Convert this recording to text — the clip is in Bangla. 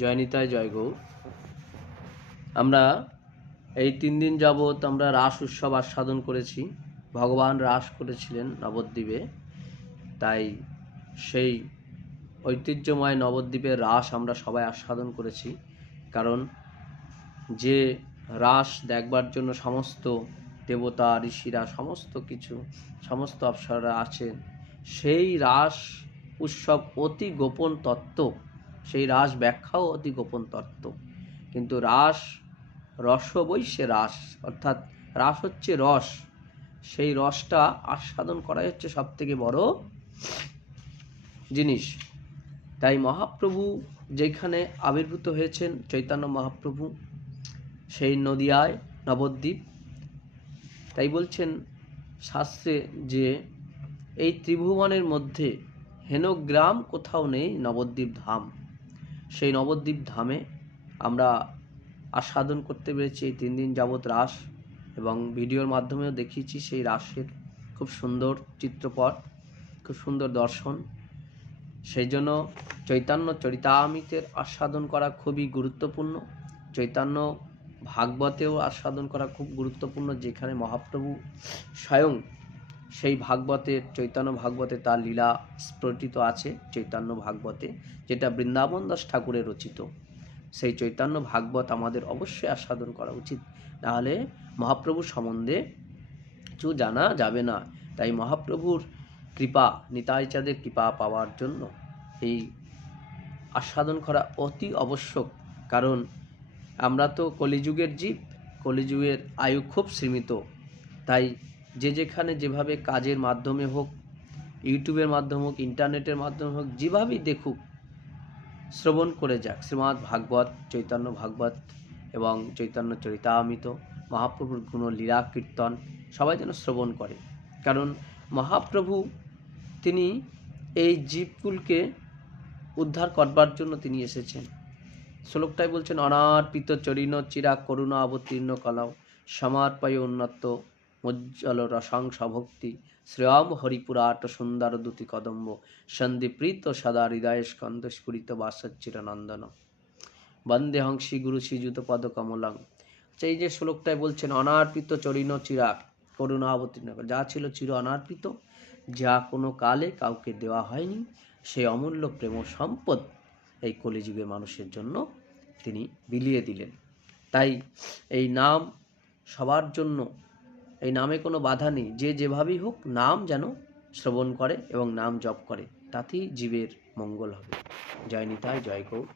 জয় নিতাই, জয় গৌর। আমরা এই 3 দিন যাবৎ আমরা রাস উৎসব আস্বাদন করেছি। ভগবান রাস করেছিলেন নবদ্বীপে, তাই সেই ঐতিহ্যময় নবদ্বীপের রাস আমরা সবাই আস্বাদন করেছি। কারণ যে রাস দেখবার জন্য সমস্ত দেবতা ঋষিরা সমস্ত অপ্সরারা আছেন, সেই রাস উৎসব অতি গোপন তত্ত্ব, সেই রাস ব্যাখ্যাও অতি গোপন তত্ত্ব। কিন্তু রাস রসবৈশ্যে রাস, অর্থাৎ রাস হচ্ছে রস, সেই রসটা আস্বাদন করাই হচ্ছে সব থেকে বড় জিনিস। তাই মহাপ্রভু যেখানে আবির্ভূত হয়েছেন, চৈতন্য মহাপ্রভু, সেই নদিয়ায় নবদ্বীপ। তাই বলছেন শাস্ত্রে যে এই ত্রিভুবনের মধ্যে হেন গ্রাম কোথাও নেই নবদ্বীপ ধাম। সেই নবদ্বীপ ধামে আমরা আস্বাদন করতে পেরেছি এই 3 দিন যাবৎ রাস, এবং ভিডিওর মাধ্যমেও দেখিয়েছি সেই রাসের খুব সুন্দর চিত্রপট, খুব সুন্দর দর্শন। সেই জন্য চৈতন্য চরিতামৃতের আস্বাদন করা খুবই গুরুত্বপূর্ণ। চৈতন্য ভাগবতেও আস্বাদন করা খুব গুরুত্বপূর্ণ, যেখানে মহাপ্রভু স্বয়ং সেই ভাগবতে, চৈতন্য ভাগবতে তার লীলা স্ফুটিত আছে। চৈতন্য ভাগবতে, যেটা বৃন্দাবন দাস ঠাকুরের রচিত, সেই চৈতন্য ভাগবত আমাদের অবশ্যই আস্বাদন করা উচিত, নাহলে মহাপ্রভুর সম্বন্ধে কিছু জানা যাবে না। তাই মহাপ্রভুর কৃপা, নিতাই চাঁদের কৃপা পাওয়ার জন্য এই আস্বাদন করা অতি আবশ্যক। কারণ আমরা তো কলিযুগের জীব, কলিযুগের আয়ু খুব সীমিত। তাই যে যেখানে যেভাবে কাজের মাধ্যমে হোক, ইউটিউবের মাধ্যমে হোক, ইন্টারনেটের মাধ্যমে হোক, যেভাবেই দেখুক, শ্রবণ করে যাক শ্রীমদ্ ভাগবত, চৈতন্য ভাগবত এবং চৈতন্য চরিতামৃত, মহাপ্রভুর গুণ লীলা কীর্তন সবাই যেন শ্রবণ করে। কারণ মহাপ্রভু তিনি এই জীবকুলকে উদ্ধার করবার জন্য তিনি এসেছেন। শ্লোকটাই বলছেন, অনার্পিত চরিণ চিরা করুণা অবতীর্ণ কলাও সমার্পয় উন্নত মজ্জল রসাংশ ভক্তি শ্রেয়ম হরিপুরাট সুন্দর দুতি কদম্ব সন্দীপ্রীত সদা হৃদয় স্কন্দ স্ফুরিত বাসচ্চিরনন্দন বন্দে হংসী গুরু শ্রীযুত পদ কমলং। এই যে শ্লোকটাই বলছেন, অনার্পিত চরিণ চিরা করুণা অবতীর্ণ, যা ছিল চির অনার্পিত, যা কোনো কালে কাউকে দেওয়া হয়নি, সেই অমূল্য প্রেম সম্পদ এই কলিযুগের মানুষের জন্য তিনি বিলিয়ে দিলেন। তাই এই নাম সবার জন্য, এই নামে কোনো বাধা নেই। যে যেভাবেই হোক নাম যেন শ্রবণ করে এবং নাম জপ করে, তাতেই জীবের মঙ্গল হবে। জয় নিতাই, জয় গৌর।